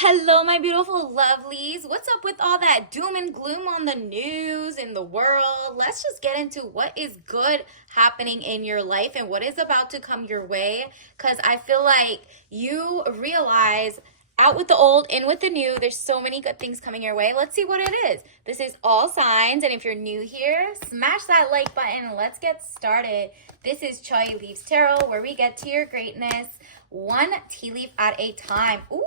Hello, my beautiful lovelies. What's up with all that doom and gloom on the news in the world? Let's just get into what is good happening in your life and what is about to come your way. Because I feel like you realize out with the old, in with the new. There's so many good things coming your way. Let's see what it is. This is All Signs. And if you're new here, smash that like button and let's get started. This is Chai Leaves Tarot, where we get to your greatness one tea leaf at a time. Ooh.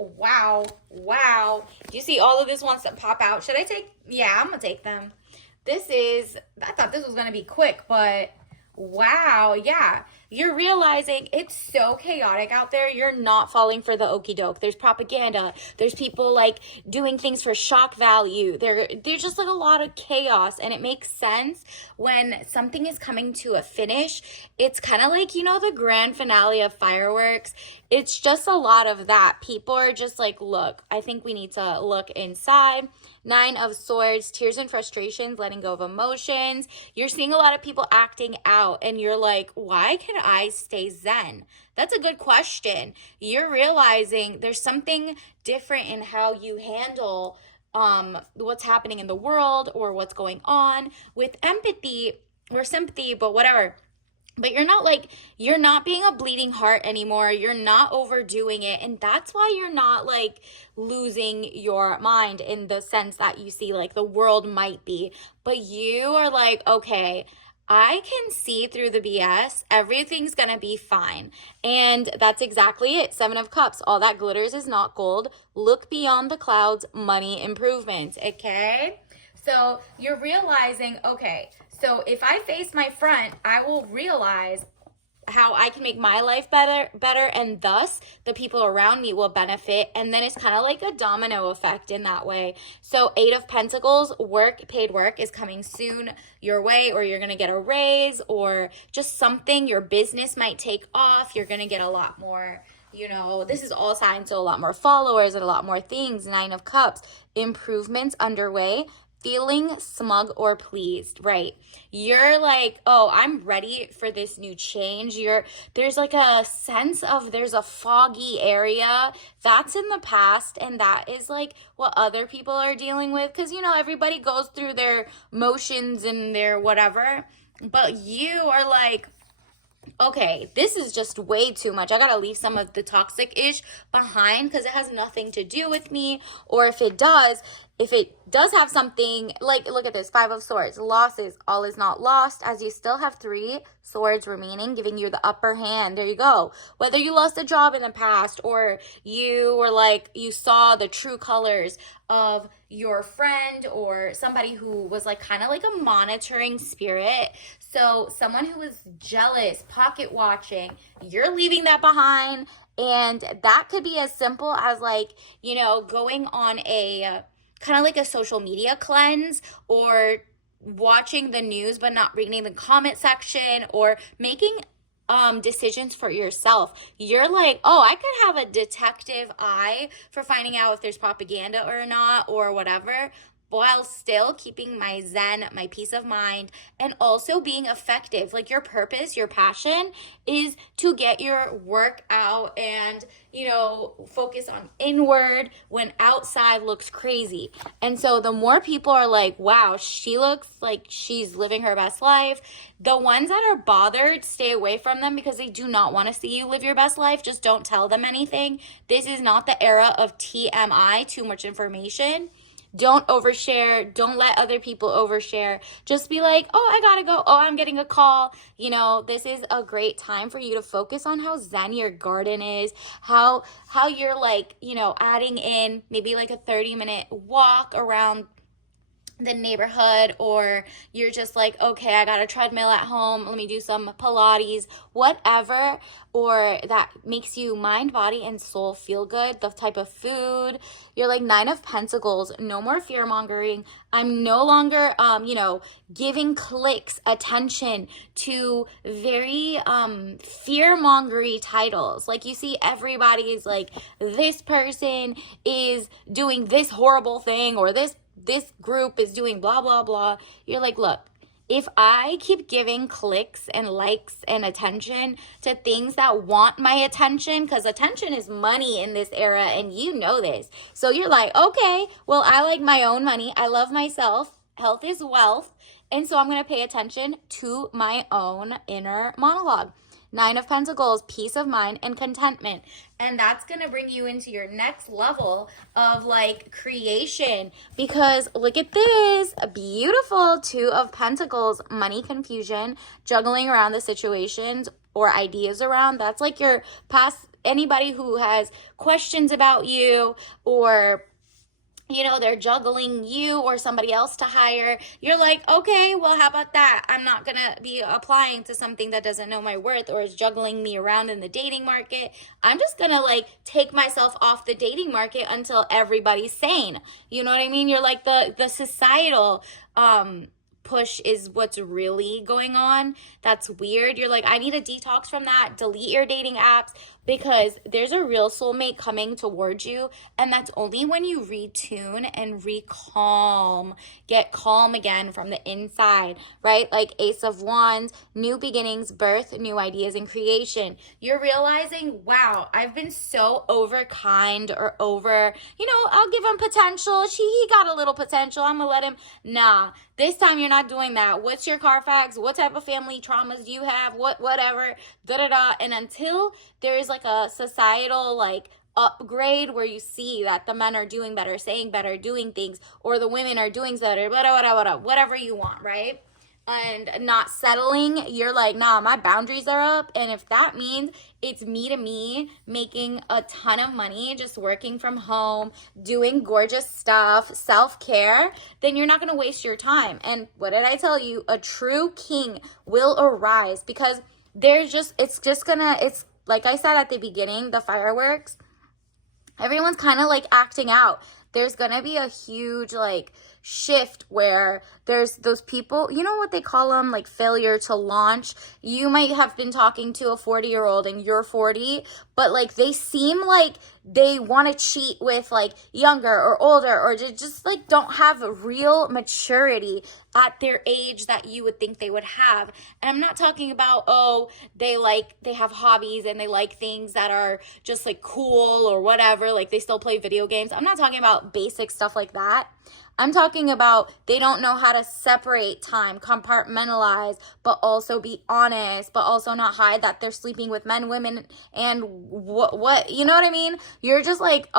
Wow. Wow. Do you see all of this wants to pop out? Should I take? Yeah, I'm going to take them. I thought this was going to be quick, but wow. Yeah. You're realizing it's so chaotic out there. You're not falling for the okie doke. There's propaganda. There's people like doing things for shock value. There's just like a lot of chaos, and it makes sense when something is coming to a finish. It's kind of like, the grand finale of fireworks. It's just a lot of that. People are just like, look, I think we need to look inside. Nine of Swords, tears and frustrations, letting go of emotions. You're seeing a lot of people acting out, and you're like, why can I stay zen? That's a good question. You're realizing there's something different in how you handle what's happening in the world or what's going on with empathy or sympathy, but whatever. But you're not being a bleeding heart anymore. You're not overdoing it. And that's why you're not like losing your mind in the sense that you see like the world might be. But you are like, okay, I can see through the BS. Everything's going to be fine. And that's exactly it. Seven of Cups. All that glitters is not gold. Look beyond the clouds. Money improvement. Okay? So you're realizing, okay, so if I face my front, I will realize how I can make my life better, and thus the people around me will benefit. And then it's kind of like a domino effect in that way. So Eight of Pentacles, paid work is coming soon your way, or you're going to get a raise, or just something, your business might take off. You're going to get a lot more, this is all signs, so a lot more followers and a lot more things. Nine of Cups, improvements underway. Feeling smug or pleased, right? You're like, oh, I'm ready for this new change. There's like a sense of there's a foggy area that's in the past, and that is like what other people are dealing with, because everybody goes through their motions and their whatever, but you are like, okay, this is just way too much. I gotta leave some of the toxic-ish behind because it has nothing to do with me. Or if it does have something, like, look at this, Five of Swords, losses, all is not lost, as you still have three swords remaining, giving you the upper hand. There you go. Whether you lost a job in the past, or you were like, you saw the true colors of your friend or somebody who was like kind of like a monitoring spirit. So someone who was jealous, pocket watching, you're leaving that behind. And that could be as simple as like, going on a kind of like a social media cleanse, or watching the news but not reading the comment section, or making decisions for yourself. You're like, oh, I could have a detective eye for finding out if there's propaganda or not, or whatever, while still keeping my zen, my peace of mind, and also being effective. Like, your purpose, your passion is to get your work out and, focus on inward when outside looks crazy. And so the more people are like, wow, she looks like she's living her best life, the ones that are bothered, stay away from them, because they do not want to see you live your best life. Just don't tell them anything. This is not the era of TMI, too much information. Don't overshare. Don't let other people overshare. Just be like, oh, I gotta go. Oh, I'm getting a call. This is a great time for you to focus on how zen your garden is, how you're like, adding in maybe like a 30-minute walk around the neighborhood, or you're just like, okay, I got a treadmill at home, let me do some Pilates, whatever, or that makes you mind, body, and soul feel good. The type of food. You're like Nine of Pentacles, no more fear mongering. I'm no longer giving clicks attention to very fear mongery titles. Like, you see everybody's like, this person is doing this horrible thing, or this group is doing blah, blah, blah. You're like, look, if I keep giving clicks and likes and attention to things that want my attention, because attention is money in this era, and you know this. So you're like, okay, well, I like my own money. I love myself. Health is wealth. And so I'm going to pay attention to my own inner monologue. Nine of Pentacles, peace of mind and contentment. And that's going to bring you into your next level of like creation, because look at this, a beautiful Two of Pentacles, money confusion, juggling around the situations or ideas around. That's like your past, anybody who has questions about you, or they're juggling you or somebody else to hire. You're like, okay, well, how about that? I'm not going to be applying to something that doesn't know my worth or is juggling me around in the dating market. I'm just going to like take myself off the dating market until everybody's sane. You know what I mean? You're like the societal, push is what's really going on. That's weird. You're like, I need a detox from that. Delete your dating apps, because there's a real soulmate coming towards you, and that's only when you retune and recalm, get calm again from the inside, right? Like Ace of Wands, new beginnings, birth, new ideas, and creation. You're realizing, wow, I've been so over kind or over, I'll give him potential. He got a little potential. I'm gonna let him. Nah, this time you're not doing that. What's your Carfax? What type of family traumas do you have? Whatever, da-da-da. And until there is like a societal like upgrade where you see that the men are doing better, saying better, doing things, or the women are doing better, whatever you want, right? And not settling, you're like, nah, my boundaries are up. And if that means it's me to me, making a ton of money, just working from home, doing gorgeous stuff, self-care, then you're not going to waste your time. And what did I tell you? A true king will arise, because it's like I said at the beginning, the fireworks, everyone's kind of like acting out. There's going to be a huge like shift where there's those people, you know what they call them, like failure to launch. You might have been talking to a 40-year-old and you're 40, but like they seem like they want to cheat with like younger or older, or just like don't have a real maturity at their age that you would think they would have. And I'm not talking about, they have hobbies and they like things that are just like cool or whatever, like they still play video games. I'm not talking about basic stuff like that. I'm talking about they don't know how to separate time, compartmentalize, but also be honest, but also not hide that they're sleeping with men, women, and what, you know what I mean? You're just like,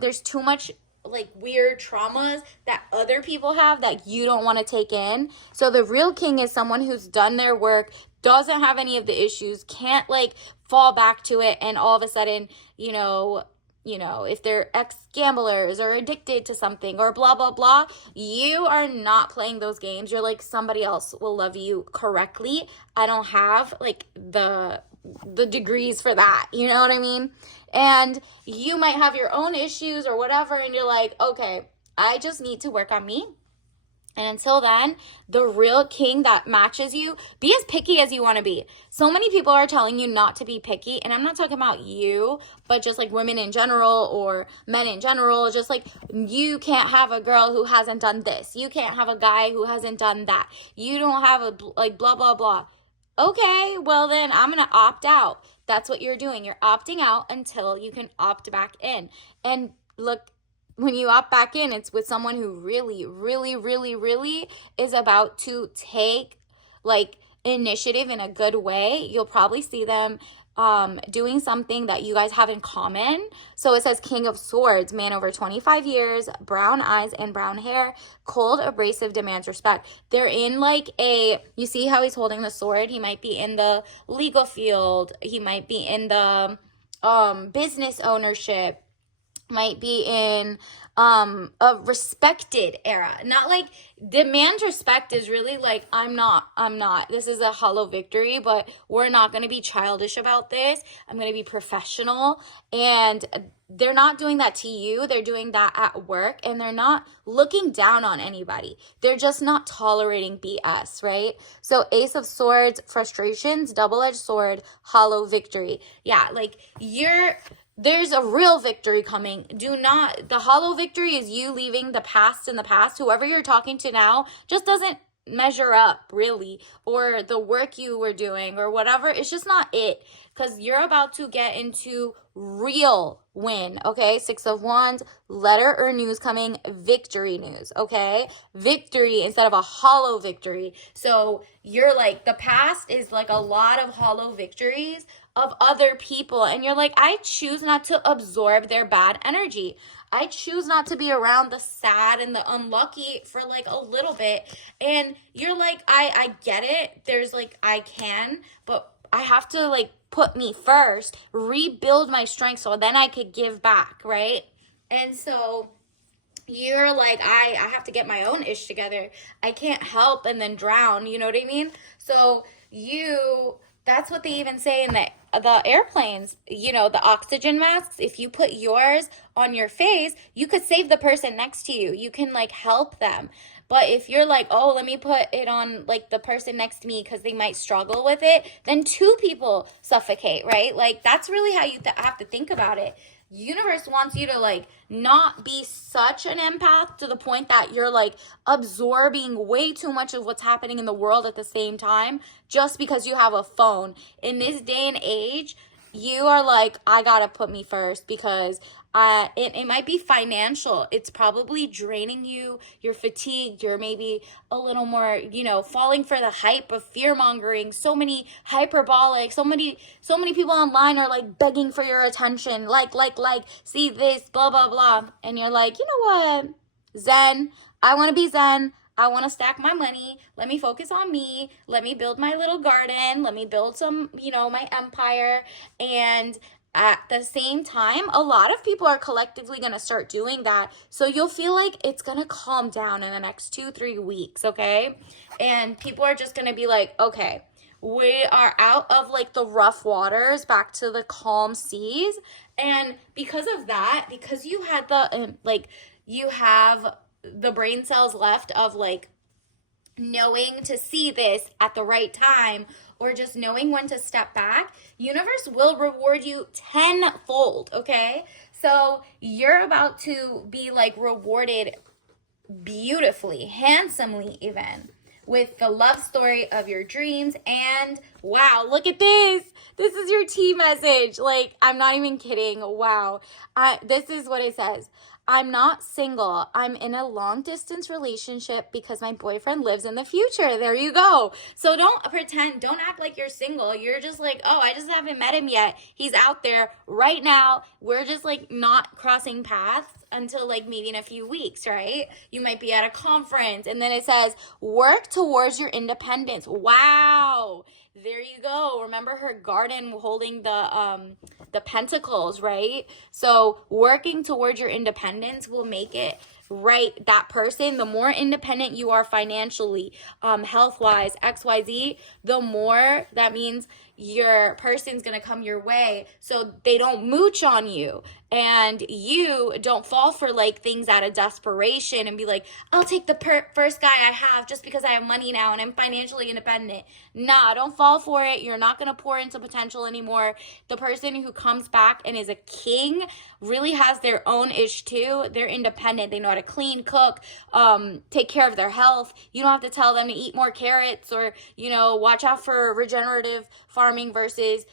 there's too much like weird traumas that other people have that you don't want to take in. So the real king is someone who's done their work, doesn't have any of the issues, can't like fall back to it, and all of a sudden, if they're ex-gamblers or addicted to something or blah, blah, blah, you are not playing those games. You're like, somebody else will love you correctly. I don't have like the degrees for that. You know what I mean? And you might have your own issues or whatever, and you're like, okay, I just need to work on me. And until then, the real king that matches you, be as picky as you want to be. So many people are telling you not to be picky. And I'm not talking about you, but just like women in general or men in general. Just like, you can't have a girl who hasn't done this. You can't have a guy who hasn't done that. You don't have a like blah, blah, blah. Okay, well then I'm going to opt out. That's what you're doing. You're opting out until you can opt back in. And look, when you opt back in, it's with someone who really, really, really, really is about to take like initiative in a good way. You'll probably see them doing something that you guys have in common. So it says King of Swords, man over 25 years, brown eyes and brown hair, cold, abrasive, demands respect. They're in like you see how he's holding the sword? He might be in the legal field. He might be in the business ownership. Might be in a respected era. Not like demand respect is really like, I'm not. This is a hollow victory, but we're not going to be childish about this. I'm going to be professional. And they're not doing that to you. They're doing that at work, and they're not looking down on anybody. They're just not tolerating BS, right? So Ace of Swords, frustrations, double-edged sword, hollow victory. Yeah, like there's a real victory coming. The hollow victory is you leaving the past in the past. Whoever you're talking to now just doesn't measure up really, or the work you were doing or whatever. It's just not it, because you're about to get into real win. Okay, Six of Wands, letter or news coming, victory news. Okay, victory instead of a hollow victory. So you're like, the past is like a lot of hollow victories of other people, and you're like, I choose not to absorb their bad energy. I choose not to be around the sad and the unlucky for like a little bit. And you're like, I get it. There's like, I can, but I have to like put me first, rebuild my strength so then I could give back, right? And so you're like, I have to get my own ish together. I can't help and then drown, you know what I mean? So that's what they even say in the airplanes, you know, the oxygen masks. If you put yours on your face, you could save the person next to you. You can like help them. But if you're like, oh, let me put it on like the person next to me because they might struggle with it, then two people suffocate, right? Like that's really how you have to think about it. Universe wants you to like not be such an empath to the point that you're like absorbing way too much of what's happening in the world at the same time just because you have a phone. In this day and age, you are like, I gotta put me first, because it might be financial. It's probably draining you. You're fatigued. You're maybe a little more, falling for the hype of fear mongering. So many hyperbolic. So many people online are like begging for your attention. Like, see this, blah, blah, blah. And you're like, you know what? Zen. I want to be Zen. I want to stack my money. Let me focus on me. Let me build my little garden. Let me build some, my empire. And at the same time, a lot of people are collectively going to start doing that. So you'll feel like it's going to calm down in the next 2-3 weeks, okay? And people are just going to be like, okay, we are out of like the rough waters, back to the calm seas. And because of that, because you had you have the brain cells left of like knowing to see this at the right time, or just knowing when to step back, universe will reward you tenfold, okay? So you're about to be like rewarded beautifully, handsomely even, with the love story of your dreams. And wow, look at this. This is your T message. Like, I'm not even kidding. Wow. This is what it says. I'm not single. I'm in a long distance relationship because my boyfriend lives in the future. There you go. So don't pretend, don't act like you're single. You're just like, oh, I just haven't met him yet. He's out there right now. We're just like not crossing paths until like maybe in a few weeks, right? You might be at a conference, and then it says, work towards your independence. Wow. There you go. Remember her garden holding the pentacles, right? So working towards your independence will make it right. That person, the more independent you are financially, health-wise, XYZ, the more that means your person's going to come your way, so they don't mooch on you, and you don't fall for like things out of desperation and be like, I'll take the first guy I have just because I have money now and I'm financially independent. Nah, don't fall for it. You're not going to pour into potential anymore. The person who comes back and is a king really has their own ish too. They're independent. They know how to clean, cook, take care of their health. You don't have to tell them to eat more carrots or, watch out for regenerative farming versus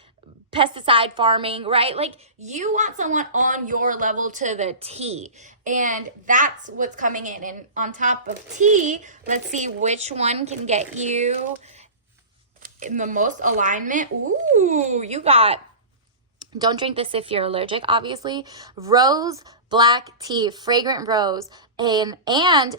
pesticide farming, right? Like, you want someone on your level to the T, and that's what's coming in. And on top of T, let's see which one can get you in the most alignment. Ooh, you got, don't drink this if you're allergic, obviously, rose black tea, fragrant rose, and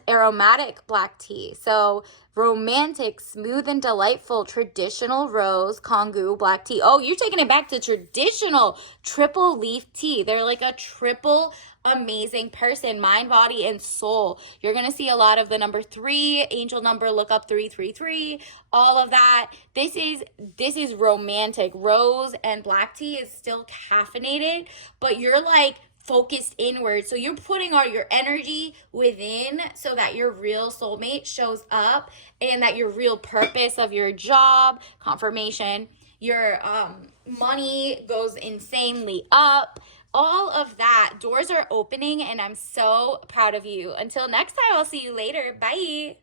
aromatic black tea. So romantic, smooth and delightful, traditional rose, Kongu black tea. Oh, you're taking it back to traditional triple leaf tea. They're like a triple amazing person, mind, body, and soul. You're going to see a lot of the number 3, angel number, look up 333, all of that. This is romantic. Rose and black tea is still caffeinated, but you're like focused inward. So you're putting all your energy within so that your real soulmate shows up, and that your real purpose of your job, confirmation, your money goes insanely up. All of that, doors are opening, and I'm so proud of you. Until next time, I'll see you later. Bye.